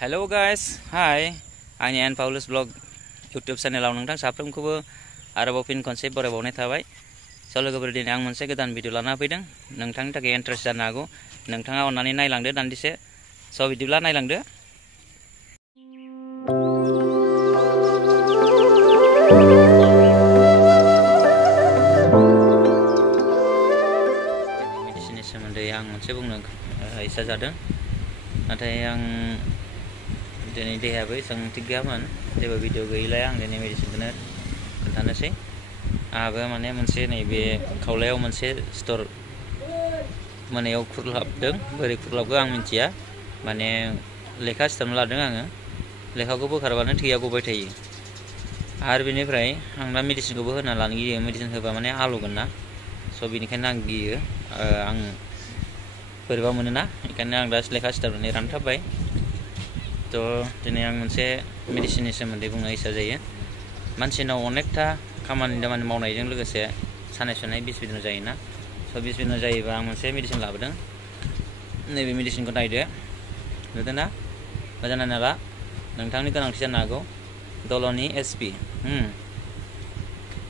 Hello guys, hi. Ani An Paulus Blog YouTube channel नोंथां साफ्रोमखौबो आरोबाव फिन खनसे बरायबावनाय थाबाय। स' लोगोफोर दिनै आं मोनसे गोदान भिडिअ लाना फैदों। नोंथांनि थाखाय इन्टारेस्ट जानो हागौ। नोंथाङा अननानै नायलांदो दान्दिसे। स' बिदिब्ला नायलांदो। मेडिसिननि सोमोन्दै आं मोनसे बुंनो इसा जादों। नाथाय आं दिनै देहायाबो एसेबां थिग गैयामोन। जेबो भिडिअ गैयैलाय आं दिनै मेडिसिनखौनो खोन्थानोसै। आंहाबो माने मोनसे नैबे खावलायाव मोनसे सिथर मोनायाव खुरलाबदों। बोरै खुरलाबखो आं मिन्थिया। माने लेखा सिथाबना लादों आङो। लेखाखौ बोखारबानो थैया गबाय थायो। आरो बेनिफ्राय आं दा मेडिसिनखौबो होना लानो गियो। मेडिसिन होबा माने आलौगोन ना। स' बेनिखायनो आं गियो। आं बोरैबा मोनोना। बेखायनो आं दा लेखा सिथाबनानै रानथाबबाय। थ' दिनै आं मोनसे मेडिसिननि सोमोन्दै बुंनो इसा जायो। मानसिनाव अनेकथा खामानि दामानि मावनायजों लोगोसे सानाय सुनाय बिस बिदिनो जायोना। स' बिस बिदिनो जायोबा आं मोनसे मेडिसिन लाबोदों। नैबे मेडिसिनखौ नायदो। नुदोंना? मोजां नायना ला। नोंथांनि गोनांथि जानो हागौ। दल'नि SP।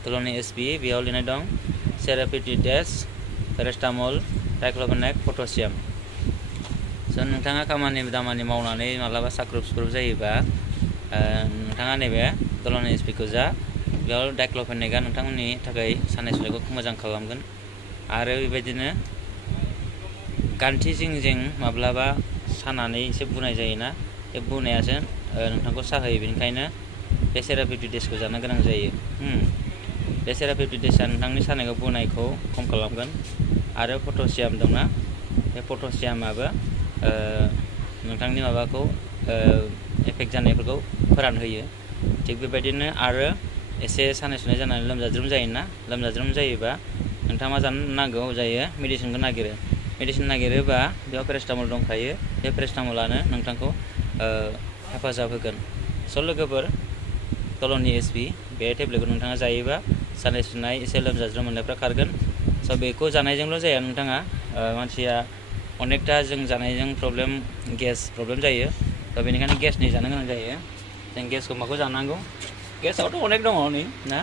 दल'नि SP बेयाव लिरनाय दं सेरापेटिडेस पेरास्टामल डाइक्ल'फेनेक पटासियाम। स' नोंथाङा खामानि दामानि मावनानै मालाबा साख्रुब सुख्रुब जायोबा नोंथाङा नैबे दल'नि SPखौ जा। बेयाव डाइक्ल'फेनेकआ नोंथांमोननि थाखाय सानाय सुनायखौ मोजां खालामगोन। आरो बेबायदिनो गान्थि जिं जिं माब्लाबा सानानै एसे बुनाय जायोना। बे बुनायासो नोंथांखौ साहोयो। बेनिखायनो बे सेरापेटिडेसखौ जानो गोनां जायो। बे सेरापेटिडेसआ नोंथांनि सानायखौ बुनायखौ खम खालामगोन। आरो पटासियाम दंना। बे पटासियामाबो नोंथांनि माबाखौ एफेक्ट जानायफोरखौ फोरानहोयो। थिग बेबायदिनो आरो एसे सानाय सुनाय जानानै लोमजाज्रोम जायोना। लोमजाज्रोम जायोबा नोंथाङा मा जानो नांगौ जायो मेडिसिनखौ नागिरो। मेडिसिन नागिरोबा बेयाव पेरास्टामल दंखायो। बे पेरास्टामलानो नोंथांखौ हेफाजाब होगोन। स' लोगोफोर दल'नि SP बे टेब्लेटखौ नोंथाङा जायोबा सानाय सुनाय एसे लोमजाज्रोम मोननायफ्रा खारगोन। स' बेखौ जानायजोंल' जाया नोंथाङा मानसिया अनेकथा जों जानायजों गेस प्रब्लेम जायो। थ' बेनिखायनो गेसनि जानो गोनां जायो। जों गेसखौ माखौ जानांगौ? गेसआवथ' अनेक दङ नै ना।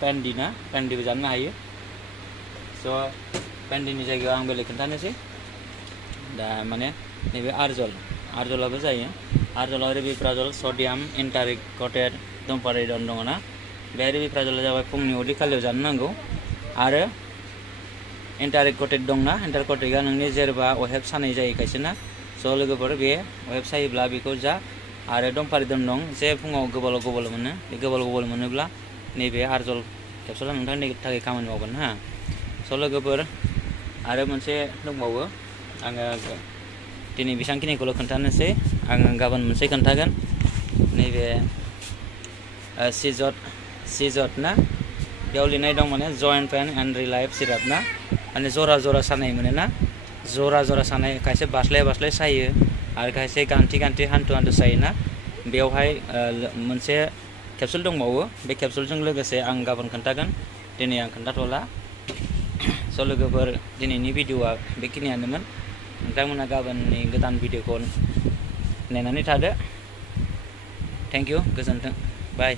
पेनडि ना पेनडिबो जानो हायो। स' पेनडिनि जायगायाव आं बेलेग खोन्थानोसै। दा माने नैबे आरजलाबो जायो। आरजलाव रिबिप्राजल सडियाम इन्टारिकटेड डम्पारेडन दङ ना। बे रिबिप्राजला जाबाय फुंनि उदै खालियाव जानो नांगौ। आरो इन्टारिकटेड दंना। इन्टारिकटेडआ नोंनि जेरबा अहेब सानाय जायो खायसेना। स' लोगोफोर बे अहेब सायोब्ला बेखौ जा। आरो डम्पारेडन दं जे फुङाव गोबाल' मोनो। बे गोबाल' मोनोब्ला नैबे आरजल केपसुला नोंथांनि थाखाय खामानि मावगोन हा। स' लोगोफोर आरो मोनसे दंबावो। आङो दिनै बेसांखिनिखौल' खोन्थानोसै। आङो गाबोन मोनसे खोन्थागोन। नैबे सिजट ना। बेयाव लिरनाय दं माने joint pain and relief syrup ना। माने जरा सानाय मोनोना। जरा सानाय खायसे बास्लाय सायो। आरो खायसे गान्थि हान्थु सायोना। बेवहाय मोनसे केपसुल दंबावो। बे केपसुलजों लोगोसे आं गाबोन खोन्थागोन। दिनै आं खोन्थाथ'ला। स' लोगोफोर दिनैनि भिडिअआ बेखिनियानोमोन। नोंथांमोना गाबोननि गोदान भिडिअखौ नायनानै थादो। थेंक इउ गोजोन्थों बाय।